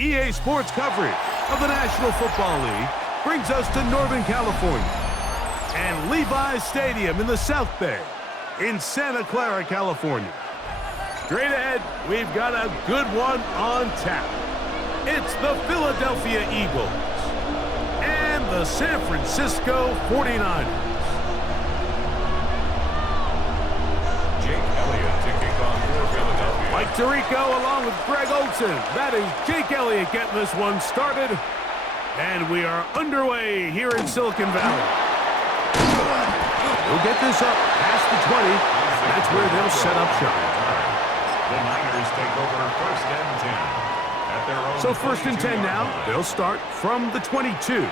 EA Sports coverage of the National Football League brings us to Northern California and Levi's Stadium in the South Bay in Santa Clara, California. Straight ahead, we've got a good one on tap. It's the Philadelphia Eagles and the San Francisco 49ers. Mike Tirico along with Greg Olsen. That is Jake Elliott getting this one started. And we are underway here in Silicon Valley. We'll get this up past the 20. That's where they'll set up shop. The Niners take over first and 10. At their own so first and 10 now. They'll start from the 22.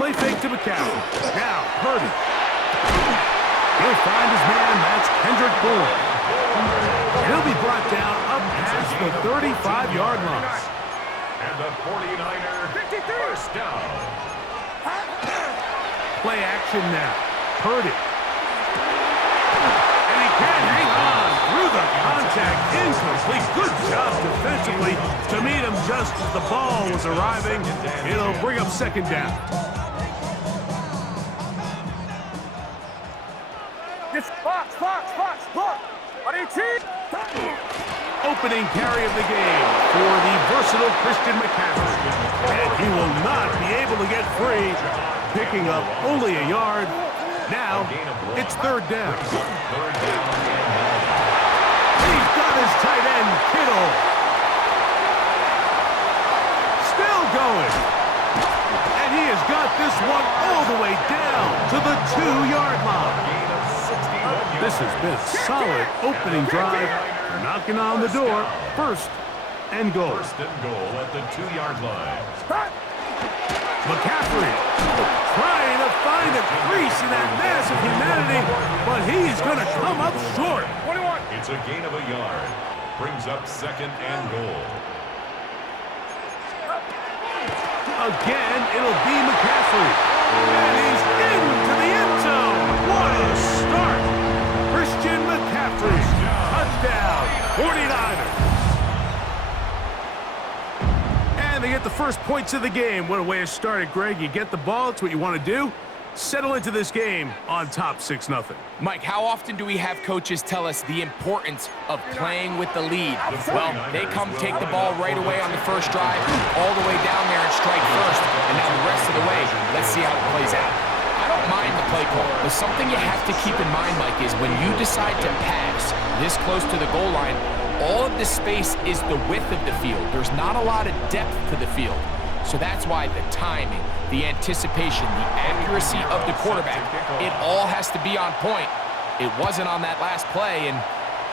Play fake to McCaffrey. Now, Purdy. He'll find his man. That's Kendrick Bourne. He'll be brought down up past the 35-yard line. And the 49er first down. Play action now. Purdy. And he can hang on through the contact. Incomplete. Good job defensively to meet him just as the ball was arriving. It'll bring up second down. Opening carry of the game for the versatile Christian McCaffrey. And he will not be able to get free, picking up only a yard. Now, it's third down. He's got his tight end, Kittle. Still going. And he has got this one all the way down to the 2-yard line. This has been a solid opening drive, knocking on the door, first and goal. First and goal at the 2-yard line. McCaffrey trying to find a crease in that mass of humanity, but he's going to come up short. It's a gain of a yard. Brings up second and goal. Again, it'll be McCaffrey. And he's into the end zone. What a start. Christian McCaffrey, touchdown, 49ers. And they get the first points of the game. What a way to start it, Greg. You get the ball, it's what you want to do. Settle into this game on top 6-0. Mike, how often do we have coaches tell us the importance of playing with the lead? Well, they come take the ball right away on the first drive, all the way down there and strike first, and now the rest of the way, let's see how it plays out. I don't mind the play call, but something you have to keep in mind, Mike, is when you decide to pass this close to the goal line, all of the space is the width of the field. There's not a lot of depth to the field. So that's why the timing, the anticipation, the accuracy of the quarterback, it all has to be on point. It wasn't on that last play, and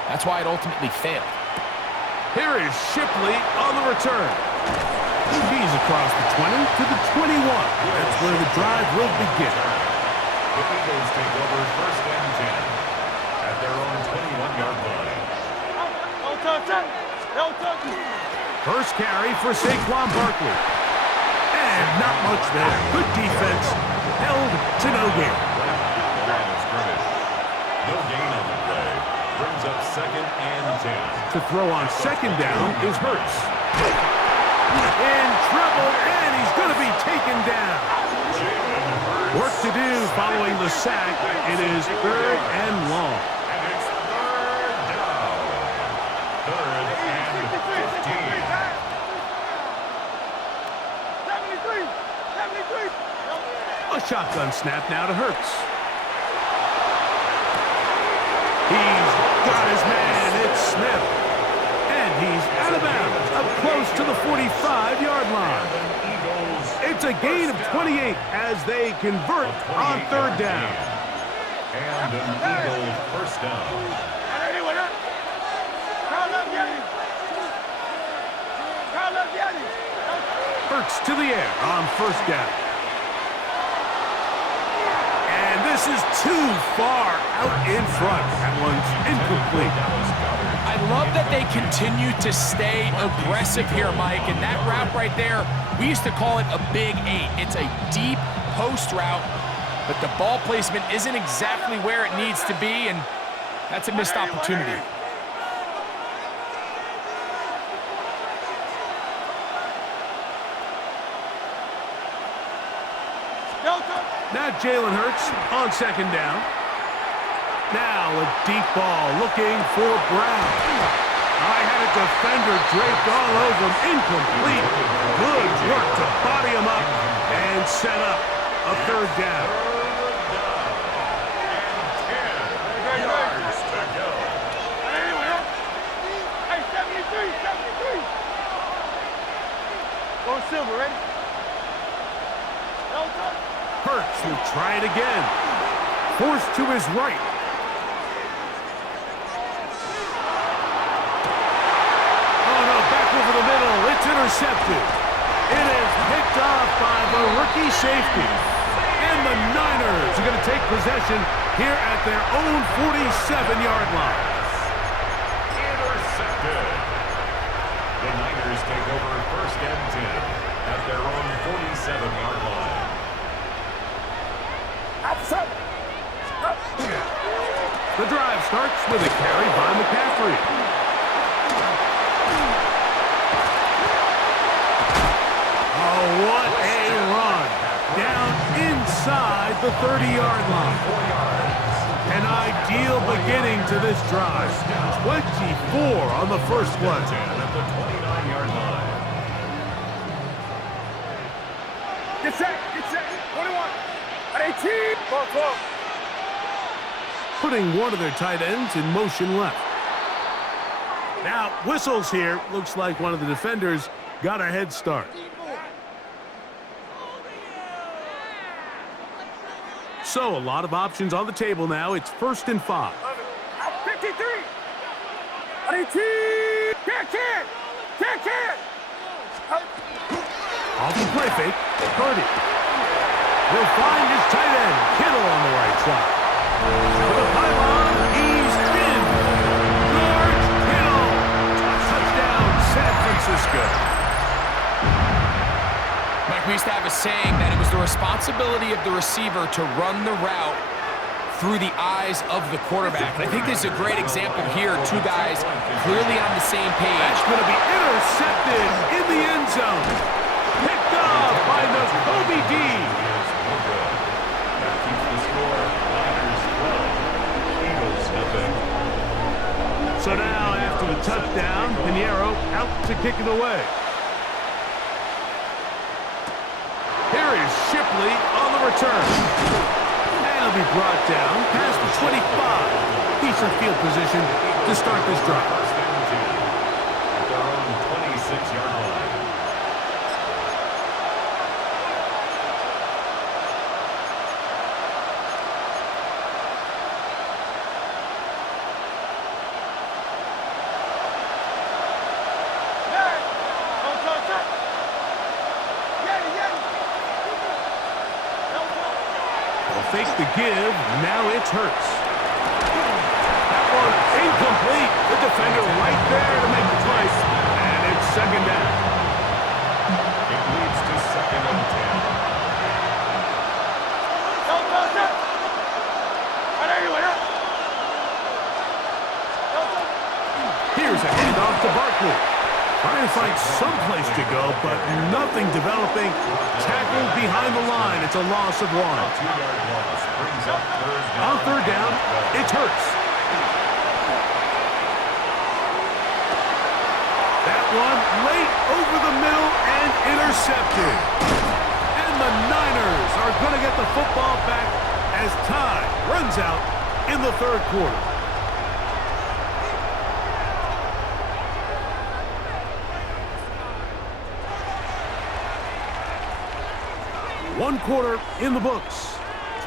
that's why it ultimately failed. Here is Shipley on the return. He's across the 20 to the 21. That's where the drive will begin. The Eagles take over first and 10 at their own 21-yard line. First carry for Saquon Barkley. And not much there. Good defense. Held to no gain. No gain on the play. Brings up second and 10. To throw on second down is Hurts. In trouble, and he's going to be taken down. Work to do following the sack. It is third and long. And it's third down. Third and 15. A shotgun snap now to Hurts. He's got his man. It's Smith. And he's out of bounds, up close to the 45-yard line. It's a gain of 28 as they convert on third down. And an Eagle first down. Hurts to the air on first down. And this is too far out in front. That one's incomplete. I love that they continue to stay aggressive here, Mike, and that route right there, we used to call it a big 8. It's a deep post route, but the ball placement isn't exactly where it needs to be, and that's a missed opportunity. Jalen Hurts on second down. Now a deep ball looking for Brown. I had a defender draped all over him. Incomplete. Good work to body him up and set up a third down. And 10 yards to go. Hey, 73, 73. Going silver, ready? Hurts will try it again. Forced to his right. Oh, no, back over the middle. It's intercepted. It is picked off by the rookie safety. And the Niners are going to take possession here at their own 47-yard line. Intercepted. The Niners take over first and 10 at their own 47-yard line. The drive starts with a carry by McCaffrey. Oh, what a run. Down inside the 30-yard line. An ideal beginning to this drive. 24 on the first play. At the 29-yard line. Get set, 21. At 18. Ball 12. Putting one of their tight ends in motion left. Now, whistles here. Looks like one of the defenders got a head start. So, a lot of options on the table now. It's 1st and 5. 53. At 18. Can't. Off the play fake. Purdy. He'll find his tight end. Kittle on the right side. To the pylon, he's in. George Kittle. Touchdown, San Francisco. Mike, we used to have a saying that it was the responsibility of the receiver to run the route through the eyes of the quarterback. And I think this is a great example here. Two guys clearly on the same page. That's going to be intercepted in the end zone. Picked off by the Kobe D. That keeps the score. Niners 12. Eagles nothing. So now, after the touchdown, Pinheiro out to kick it away. Here is Shipley on the return. And he'll be brought down past the 25. Decent field position to start this drive. First and 10 at their own 26-yard line. Fake the give. Now it's Hurts. That one incomplete. The defender right there to make the play. And it's second down. It leads to second and 10. Here's a handoff to Barkley. Trying to find some place to go, but nothing developing. Tackled behind the line. It's a loss of 1. 2-yard loss brings up third down. On third down, it's Hurts. That one late over the middle and intercepted. And the Niners are going to get the football back as time runs out in the third quarter. One quarter in the books.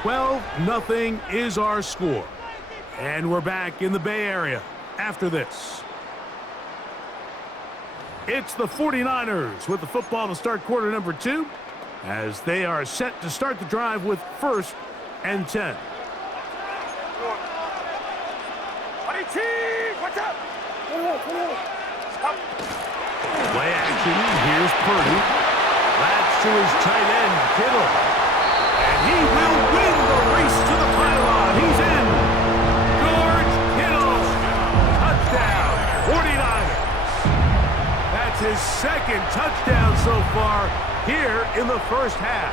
12-0 is our score. And we're back in the Bay Area after this. It's the 49ers with the football to start quarter number 2 as they are set to start the drive with 1st and 10. Play action. Here's Purdy. That's to his tight end, Kittle. And he will win the race to the pylon. He's in. George Kittle. Touchdown. 49ers. That's his second touchdown so far here in the first half.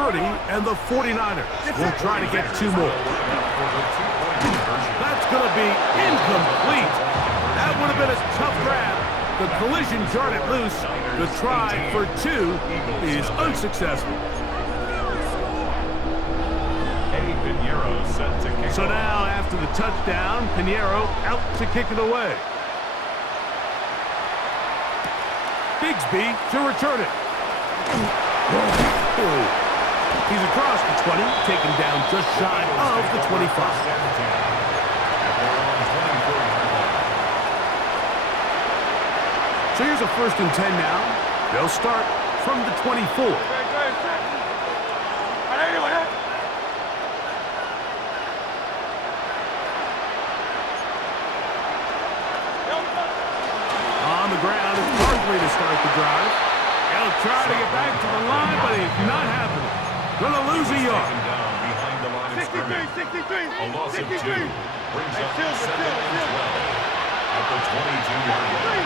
Purdy and the 49ers will try to get 2 more. That's going to be incomplete. That would have been a tough grab. The collision jarred it loose. The try for 2 is unsuccessful. So now, after the touchdown, Pinheiro out to kick it away. Bigsby to return it. He's across the 20, taken down just shy of the 25. So here's a 1st and 10 now. They'll start from the 24. On the ground, it's Barkley to start the drive. He'll try to get back to the line, but it's not happening. Gonna lose a yard. 63. A loss of 2 brings up 2nd and 12 at the 22-yard line.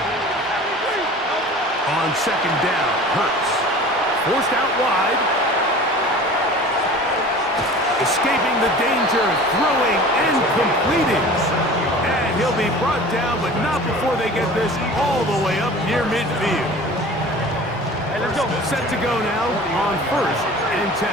On 2nd down, Hurts. Forced out wide. Escaping the danger, throwing and completing. And he'll be brought down, but not before they get this all the way up near midfield. Hey, let's go. Set to go now on 1st and 10.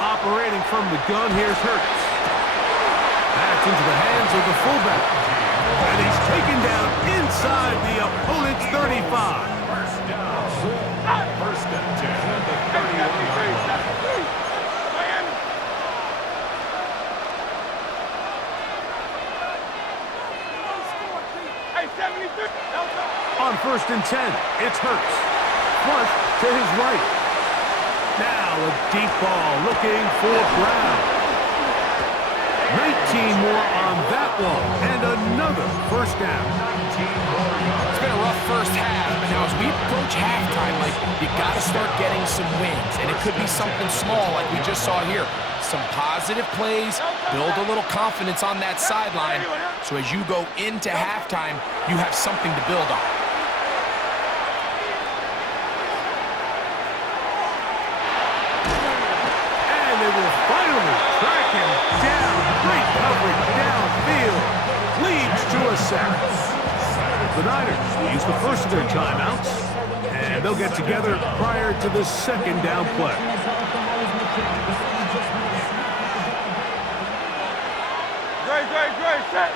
Operating from the gun, here's Hurts. That's into the hands of the fullback. And he's taken down inside the opponent's 35. First and 10 at the 31-yard line. Hey, 73. On 1st and 10, it's Hurts. Flush to his right. Now a deep ball looking for Brown. 19 more on that one, and another 1st down. It's been a rough first half, but now as we approach halftime, like, you got to start getting some wins, and it could be something small like we just saw here. Some positive plays, build a little confidence on that sideline, so as you go into halftime, you have something to build on. And they will finally track him down. Great coverage downfield. Leads to a sack. The Niners use the first of their timeouts, and they'll get together prior to the 2nd down play. Great, set.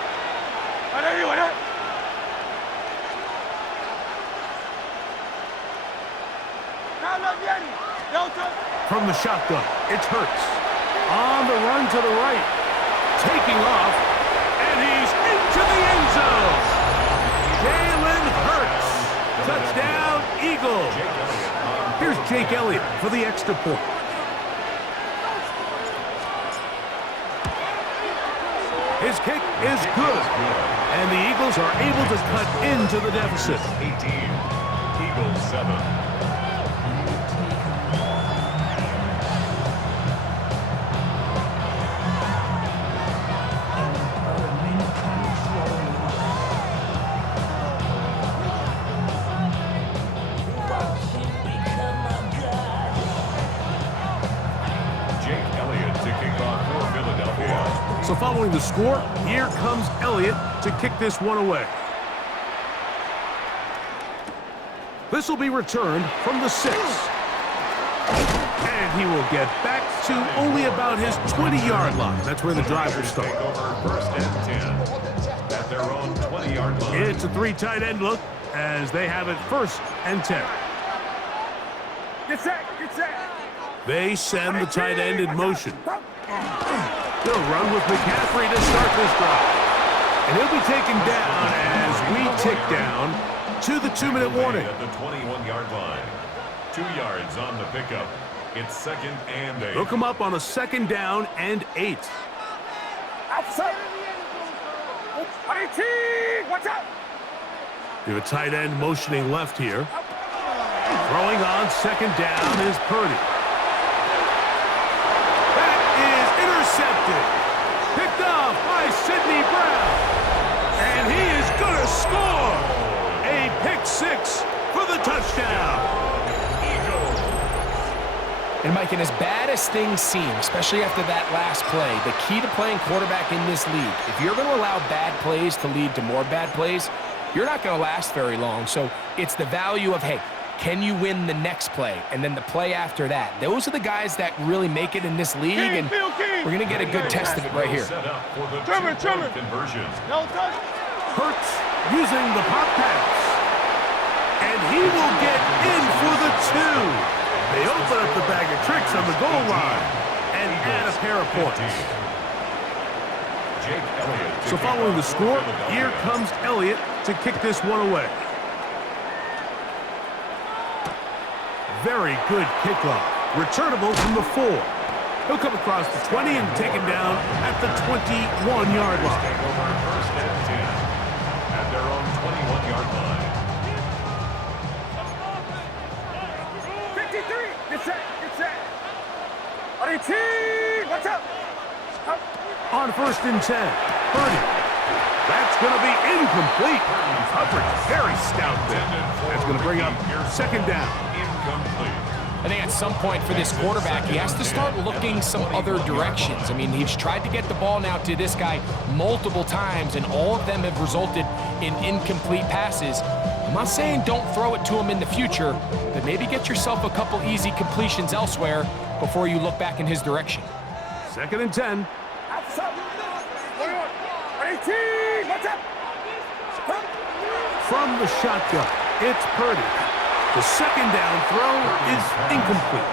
From the shotgun, it's Hurts. On the run to the right. Taking off, and he's into the end zone. Jalen Hurts. Touchdown, Eagles. Here's Jake Elliott for the extra point. His kick is good. And the Eagles are able to cut into the deficit. 18, Eagles 7. So following the score, here comes Elliott to kick this one away. This will be returned from the 6. And he will get back to only about his 20-yard line. That's where the drive will start. Take over 1st and 10 at their own 20-yard line. It's a 3 tight end look as they have it 1st and 10. Get set. They send the tight end in motion. They'll run with McCaffrey to start this drive. And he'll be taken down as we tick down to the 2-minute warning. At the 21-yard line. 2 yards on the pickup. It's 2nd and 8. They'll come up on a 2nd down and 8. Outside. Watch out. You have a tight end motioning left here. Throwing on 2nd down is Purdy. And Mike, and as bad as things seem, especially after that last play, the key to playing quarterback in this league, if you're going to allow bad plays to lead to more bad plays, you're not going to last very long. So it's the value of, hey, can you win the next play and then the play after that? Those are the guys that really make it in this league, and we're going to get a good test of it right here. Trimmer. Conversion. No touch. Hurts using the pop pass. And he will get in for the 2. They open up the bag of tricks on the goal line and add a pair of points. So following the score, here comes Elliott to kick this one away. Very good kickoff. Returnable from the 4. He'll come across the 20 and taken down at the 21-yard line. Take over first and 10 at their own 21-yard line. 53. Get set. On your team. Watch out. On first and 10, Purdy. That's going to be incomplete. Coverage very stout there. That's going to bring up second down. Incomplete. I think at some point for this quarterback, he has to start looking some other directions. I mean, he's tried to get the ball now to this guy multiple times, and all of them have resulted in incomplete passes. I'm not saying don't throw it to him in the future, but maybe get yourself a couple easy completions elsewhere before you look back in his direction. Second and 10. Outside. On your team. Watch out. From the shotgun, it's Purdy. The second down throw is incomplete.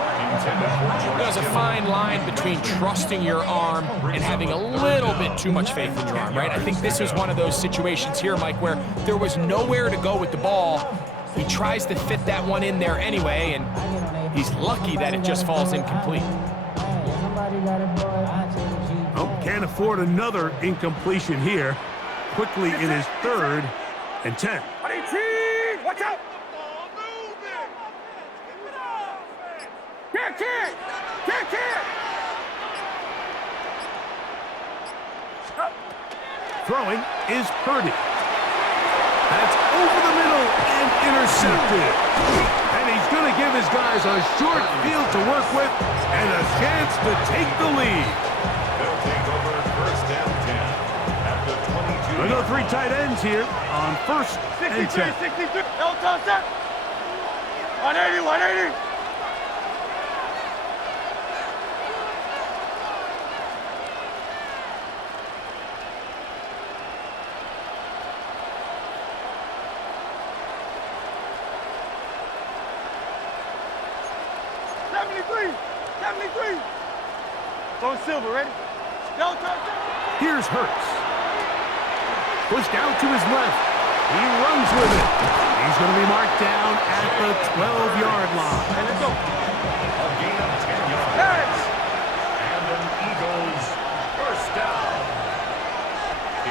There's a fine line between trusting your arm and having a little bit too much faith in your arm, right? I think this was one of those situations here, Mike, where there was nowhere to go with the ball. He tries to fit that one in there anyway, and he's lucky that it just falls incomplete. Oh, can't afford another incompletion here. Quickly in his third and 10. On your team. Watch out. Can't. Throwing is Purdy. That's over the middle and intercepted. And he's going to give his guys a short field to work with and a chance to take the lead. They'll take over first and 10 at the 22. We'll go 3 tight ends here on first and 10. 63. No touch that. 180. Going silver, ready? No touch. Here's Hurts. Pushed out to his left. He runs with it. He's going to be marked down at the 12-yard line. Hey, let's go. A gain of 10 yards. Yes. And an Eagles first down.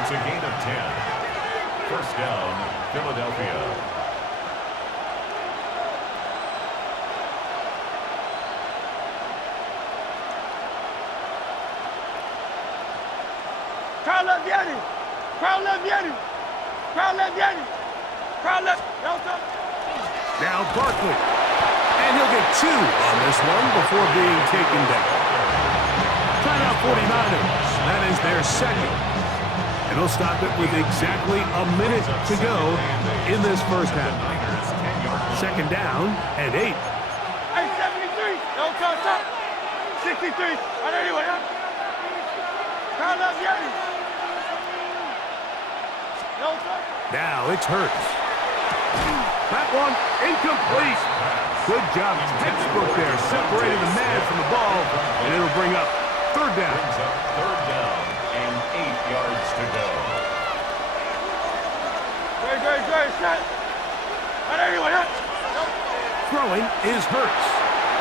It's a gain of 10. First down, Philadelphia. Crowd left. No touch. Now Barkley. And he'll get 2 on this one before being taken down. Timeout 49ers. That is their second. And they'll stop it with exactly a minute to go in this first half. Second down and 8. Hey, 73. No touch up. 63. On anyone up. Crowd left Yeti. No touch. Now it's Hurts. That one incomplete. Good job. Textbook there. Separating the man from the ball. And it'll bring up third down. Third down and 8 yards to go. Great. Shot. On anyone up. Throwing is Hurts.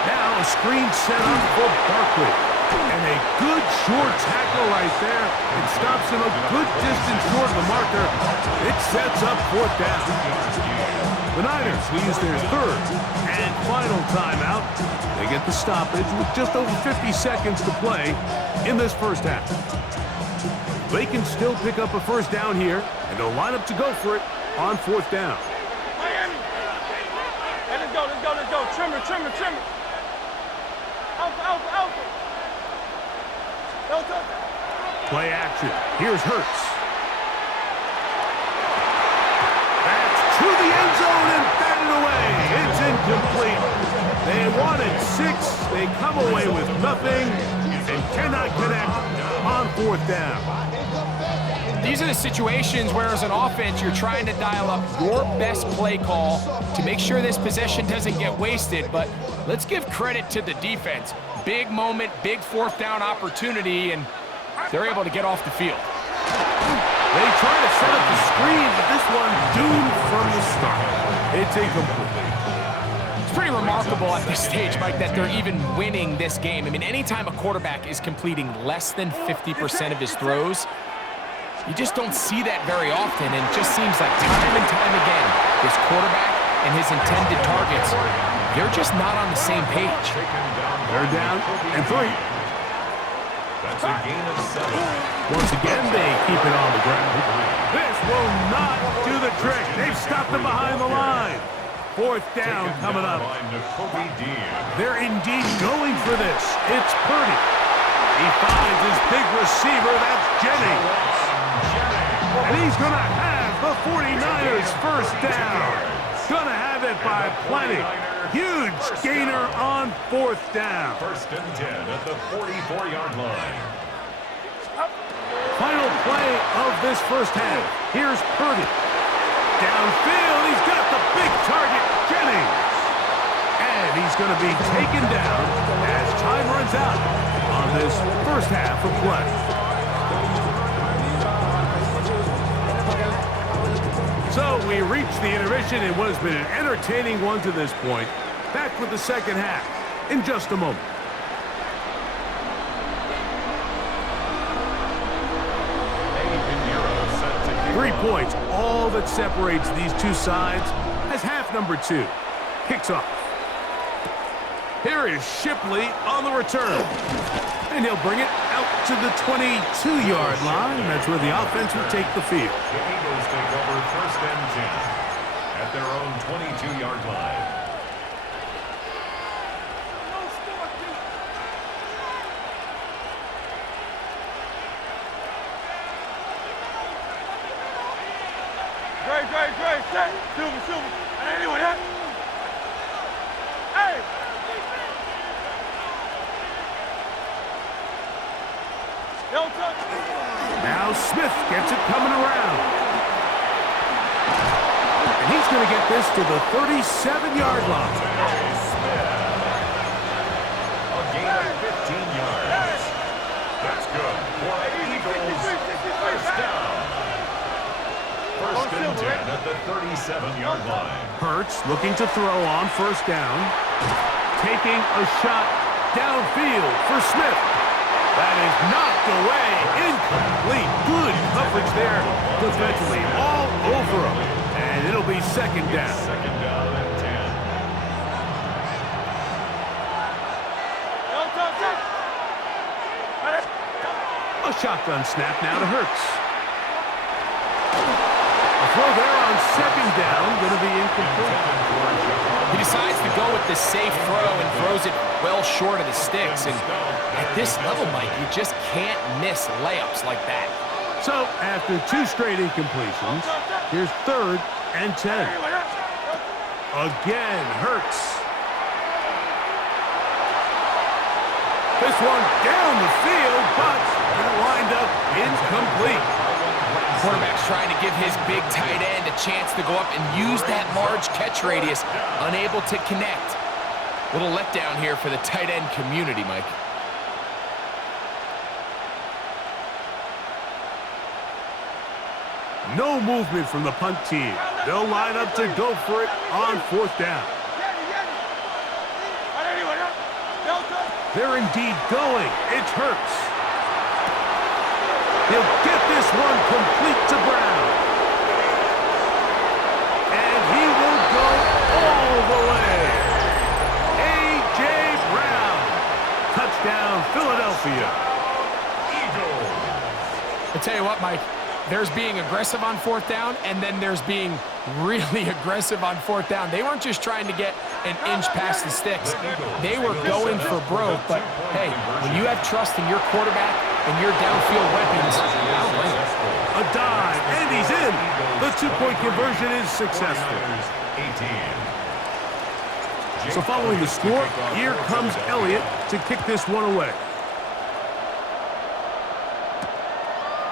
Now a screen set up for Barkley. And a good short tackle right there. It stops him a good distance toward the marker. It sets up fourth down. The Niners will use their third and final timeout. They get the stoppage with just over 50 seconds to play in this first half. They can still pick up a first down here, and they'll line up to go for it on fourth down. Miami. Hey, let's go. Trimmer. Alpha, alpha, alpha. Delta. Play action. Here's Hurts. That's to the end zone and batted away. It's incomplete. They wanted 6. They come away with nothing and cannot connect on 4th down. These are the situations where, as an offense, you're trying to dial up your best play call to make sure this possession doesn't get wasted. But let's give credit to the defense. Big moment, big 4th down opportunity, and they're able to get off the field. They try to set up the screen, but this one doomed from the start. It's incomplete. It's pretty remarkable at this stage, Mike, that they're even winning this game. I mean, anytime a quarterback is completing less than 50% of his throws, you just don't see that very often, and it just seems like time and time again, this quarterback and his intended targets, they're just not on the same page. They're down and 3. That's a gain of 7. Once again, they keep it on the ground. This will not do the trick. They've stopped them behind the line. 4th down coming up. They're indeed going for this. It's Purdy. He finds his big receiver. That's Jennings. And he's going to have the 49ers first down. Going to have it by plenty. Huge gainer on 4th down. 1st and 10 at the 44-yard line. Final play of this first half. Here's Purdy. Downfield, he's got the big target, Jennings. And he's going to be taken down as time runs out on this first half of play. So we reach the intermission in what has been an entertaining one to this point. Back with the second half in just a moment. Set to kick 3 off. points, all that separates these two sides as half number 2 kicks off. Here is Shipley on the return. And he'll bring it out to the 22-yard line. That's where the offense will take the field. The Eagles take over 1st and 10 at their own 22-yard line. Great, set. Silver. Anyway, that. Hey! Delta. Now Smith gets it coming around. And he's going to get this to the 37-yard line. A gain of 15 yards. That's good for the Eagles. First down. 1st and 10 at the 37-yard line. Hurts looking to throw on 1st down. Taking a shot downfield for Smith. That is knocked away. Incomplete. Good coverage there defensively. All over him. And it'll be 2nd down. 2nd down and 10. A shotgun snap now to Hurts. A throw there on 2nd down. Going to be incomplete. He decides to go with the safe throw and throws it well short of the sticks. And at this level, Mike, you just can't miss layups like that. So, after 2 straight incompletions, here's 3rd and 10. Again, Hurts. This one down the field, but it'll wind up incomplete. Quarterback's trying to give his big tight end a chance to go up and use that large catch radius, unable to connect. Little letdown here for the tight end community, Mike. No movement from the punt team. They'll line up to go for it on 4th down. They're indeed going. It's Hurts. He'll get this one complete to Brown. And he will go all the way. A.J. Brown. Touchdown, Philadelphia. Eagles. I tell you what, Mike, There's being aggressive on fourth down, and then there's being really aggressive on fourth down. They weren't just trying to get an inch past the sticks. They were going for broke, but hey, when you have trust in your quarterback and your downfield weapons, I don't blame you. A dive, and he's in. The two-point conversion is successful. So following the score, here comes Elliott to kick this one away.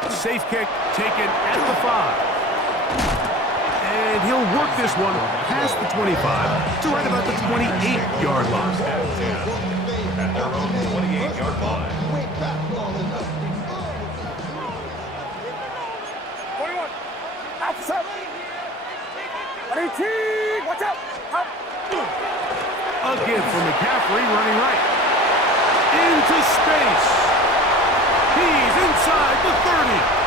Safe kick taken at the 5. And he'll work this one past the 25 to right about the 28-yard line. At their own 28-yard line. 21. Outside. 18. Watch out. Again from McCaffrey running right. Into space. He's inside the 30.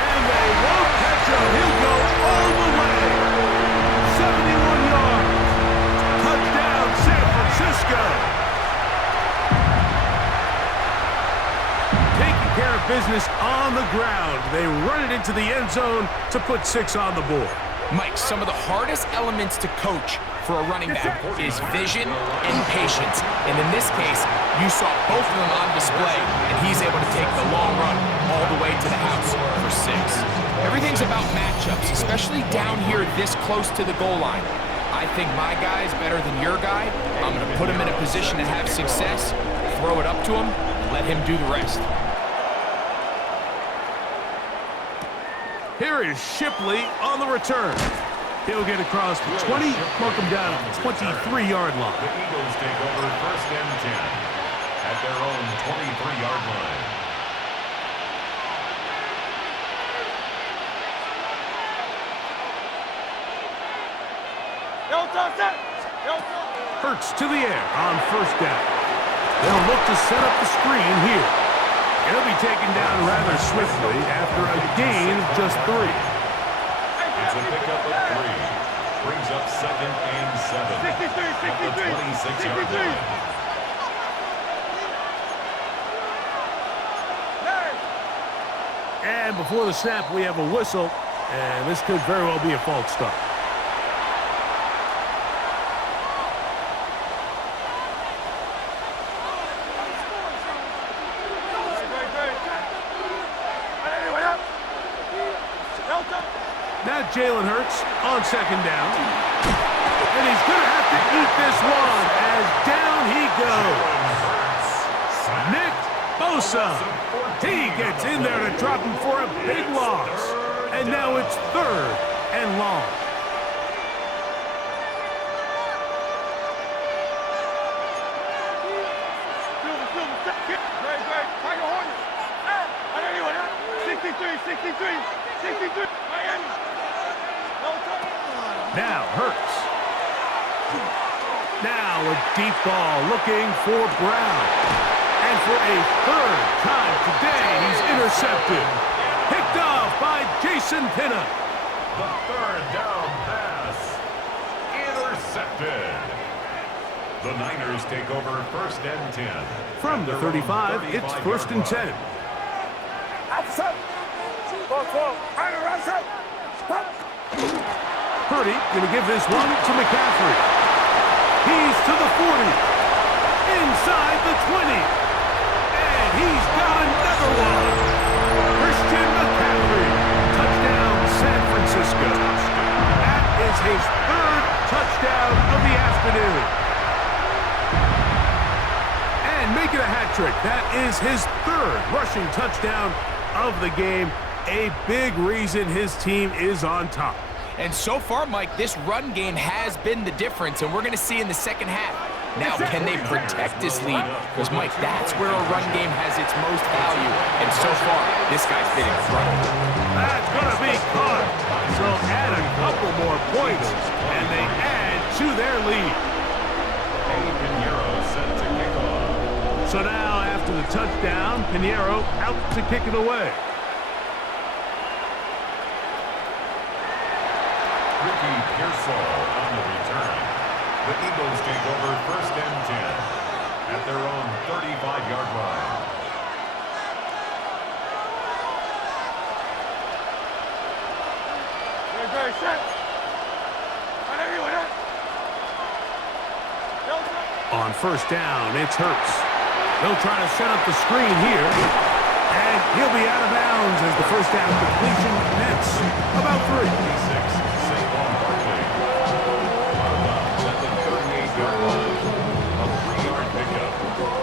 And they won't catch him. He'll go all the way. 71 yards. Touchdown, San Francisco. Taking care of business on the ground. They run it into the end zone to put 6 on the board. Mike, some of the hardest elements to coach for a running back is vision and patience. And in this case, you saw both of them on display, and he's able to take the long run all the way to the house for 6. Everything's about matchups, especially down here this close to the goal line. I think my guy is better than your guy. I'm going to put him in a position to have success, throw it up to him, and let him do the rest. Here is Shipley on the return. He'll get across the 20, mark him down at the 23-yard line. The Eagles take over 1st and 10 at their own 23-yard line. Hurts to the air on 1st down. They'll look to set up the screen here. He'll be taken down rather swiftly after a gain of just 3. It's a pickup of 3. Brings up 2nd and 7 at the 26-yard line. And before the snap, we have a whistle, and this could very well be a false start. Now Jalen Hurts on 2nd down. And he's going to have to eat this one as down he goes. Nick Bosa. He gets in there to drop him for a big loss. And now it's 3rd and long. Now Hurts. Now a deep ball looking for Brown. And for a 3rd time today, he's intercepted. Picked off by Jason Pinnock. The 3rd down pass. Intercepted. The Niners take over 1st and 10. From the 35, it's 1st and 10. Purdy going to give this one to McCaffrey. He's to the 40. Inside the 20. And he's got another one. Christian McCaffrey. Touchdown, San Francisco. That is his 3rd touchdown of the afternoon. And making a hat trick. That is his 3rd rushing touchdown of the game. A big reason his team is on top. And so far, Mike, this run game has been the difference, and we're going to see in the second half. Now, can they protect this lead? Because, Mike, that's where a run game has its most value. And so far, this guy's been incredible. That's going to be caught. So add a couple more points, and they add to their lead. So now, after the touchdown, Pinheiro out to kick it away. Pearsall on the return. The Eagles take over 1st and 10 at their own 35-yard line. great, set. On first down, it's Hurts. They'll try to set up the screen here. And he'll be out of bounds as the first down completion nets about 3. 56, Saquon Barkley. Out of bounds at the 38-yard line. A 3-yard pickup.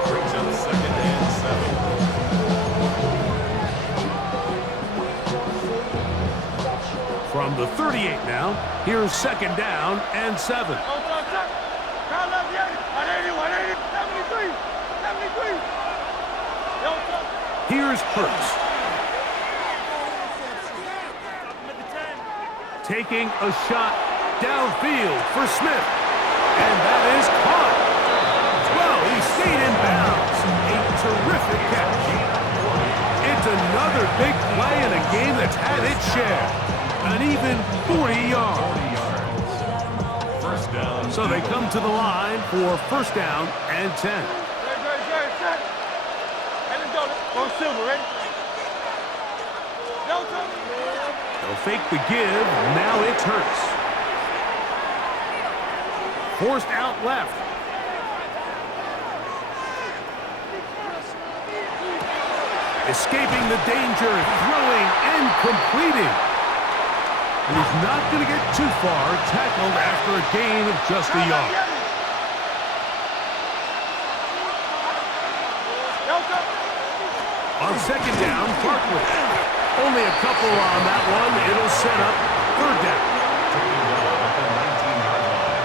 Brings up second and 7. From the 38 now, here's second down and 7. Here's Hurts. Taking a shot downfield for Smith. And that is caught. Well, he stayed in bounds. A terrific catch. It's another big play in a game that's had its share. An even 40 yards. First down. So they come to the line for first down and 10. Go Silver, ready? They'll fake the give. Now it's Hurts. Forced out left. Escaping the danger, throwing and completing. And he's not going to get too far, tackled after a gain of just a yard. On second down, Barkley. Only a couple on that one. It'll set up third down. Taking ball at the 19-yard line.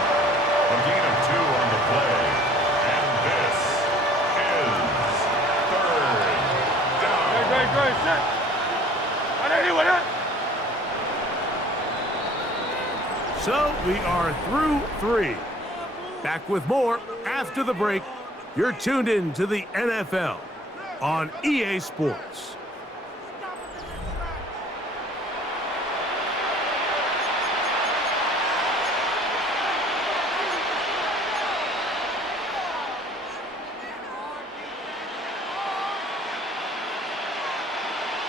A gain of 2 on the play. And this is third down. Great, set. So we are through 3. Back with more after the break. You're tuned in to the NFL on EA Sports.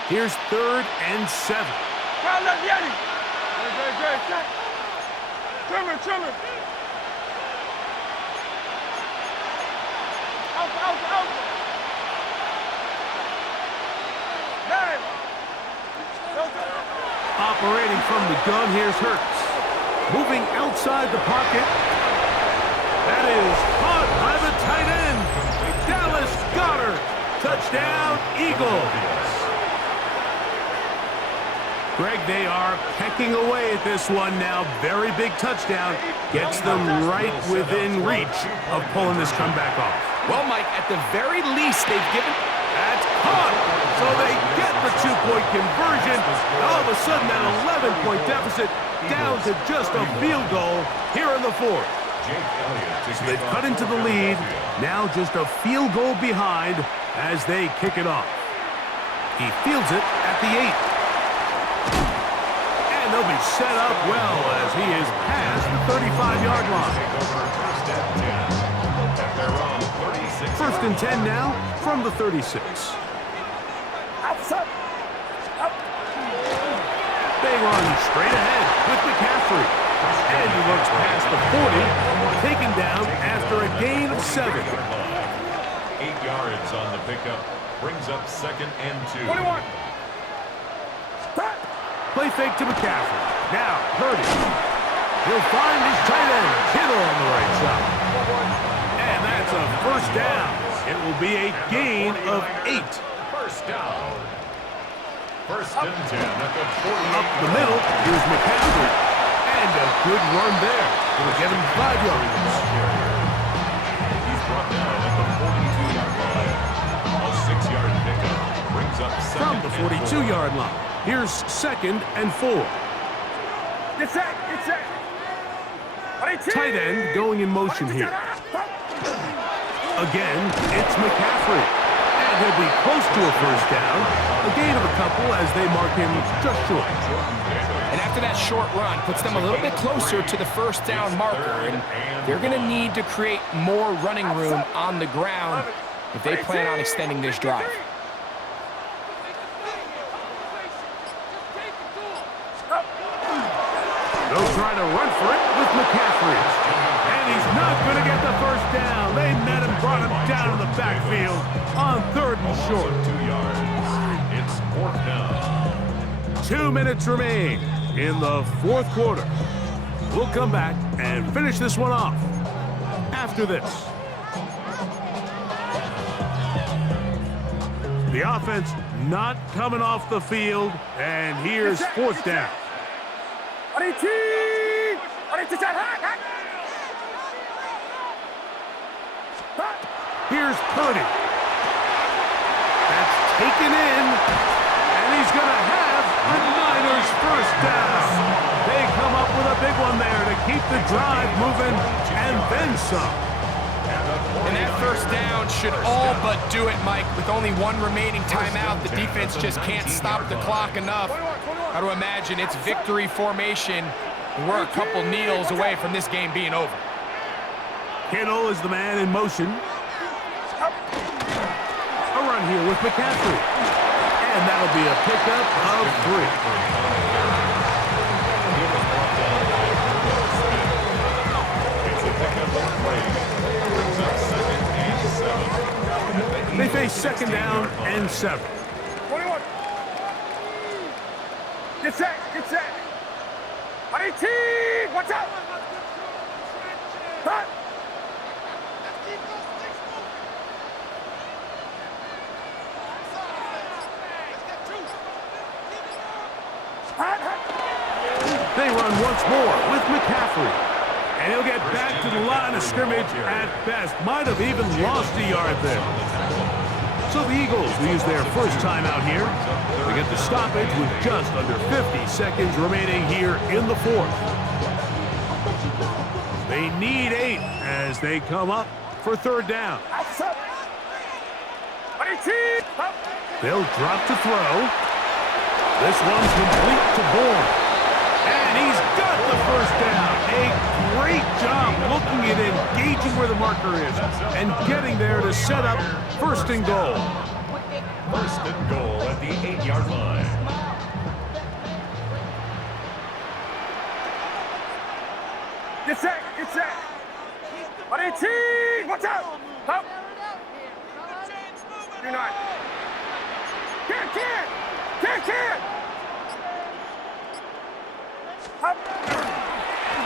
Here's third and 7. Great, set. Trimmer. Out. Operating from the gun, here's Hurts. Moving outside the pocket. That is caught by the tight end. Dallas Goedert. Touchdown, Eagles. Greg, they are pecking away at this one now. Very big touchdown. Gets them right within reach of pulling this comeback off. Well, Mike, at the very least, they've given... That's caught. So they get the 2-point conversion. All of a sudden, that 11-point deficit down to just a field goal here in the 4th. So they've cut into the lead. Now just a field goal behind as they kick it off. He fields it at the 8. And they'll be set up well as he is past the 35-yard line. First and 10 now from the 36. They run straight ahead with McCaffrey. And he looks past the 40, taken down after a gain of 7. 8 yards on the pickup. Brings up second and 2. 21. Play fake to McCaffrey. Now, Purdy. He'll find his tight end, Kittle, on the right side. And that's a first down. It will be a gain of 8. First down. First and 10 at the 48. Up the middle, here's McCaffrey. And a good run there. It'll get him 5 yards. He's brought down at the 42-yard line. A 6-yard pickup brings up second. From the 42-yard line, here's second and 4. Get set. Tight end going in motion here. Again, it's McCaffrey. And he'll be close to a first down. A gain of a couple as they mark him just short. And after that short run, puts them a little bit closer to the first down marker. And they're going to need to create more running room on the ground if they plan on extending this drive. try to run for it with McCaffrey. And he's not going to get the first down. They met him, brought him down in the backfield on 3rd and short. 2 yards. It's 4th down. 2 minutes remain in the 4th quarter. We'll come back and finish this one off after this. The offense not coming off the field, and here's 4th down. Here's Purdy. That's taken in, and he's going to have the Niners' 1st down. They come up with a big one there to keep the drive moving, and then some. And that 1st down should all but do it, Mike. With only 1 remaining timeout, the defense just can't stop the clock enough. Got to imagine it's victory formation. We're a couple kneels away from this game being over. Kittle is the man in motion. A run here with McCaffrey. And that'll be a pickup of 3. They face 2nd down and 7. 21. Get set. Get set. 18. Watch out. Cut. They run once more with McCaffrey. And he'll get back to the line of scrimmage at best. Might have even lost a yard there. So the Eagles will use their first time out here. They get the stoppage with just under 50 seconds remaining here in the 4th. They need 8 as they come up for 3rd down. They'll drop to throw. This one's complete to Bourne. And he's got the 1st down. A great job looking at engaging where the marker is and getting there to set up 1st and goal. 1st and goal at the 8-yard line. Get set. Get set. 18. Watch out. Up. You're not. Can't.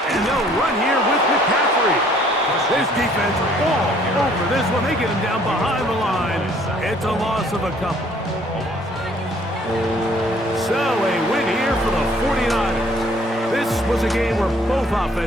And they'll run here with McCaffrey. This defense all over this one. They get him down behind the line. It's a loss of a couple. So a win here for the 49ers. This was a game where both offenses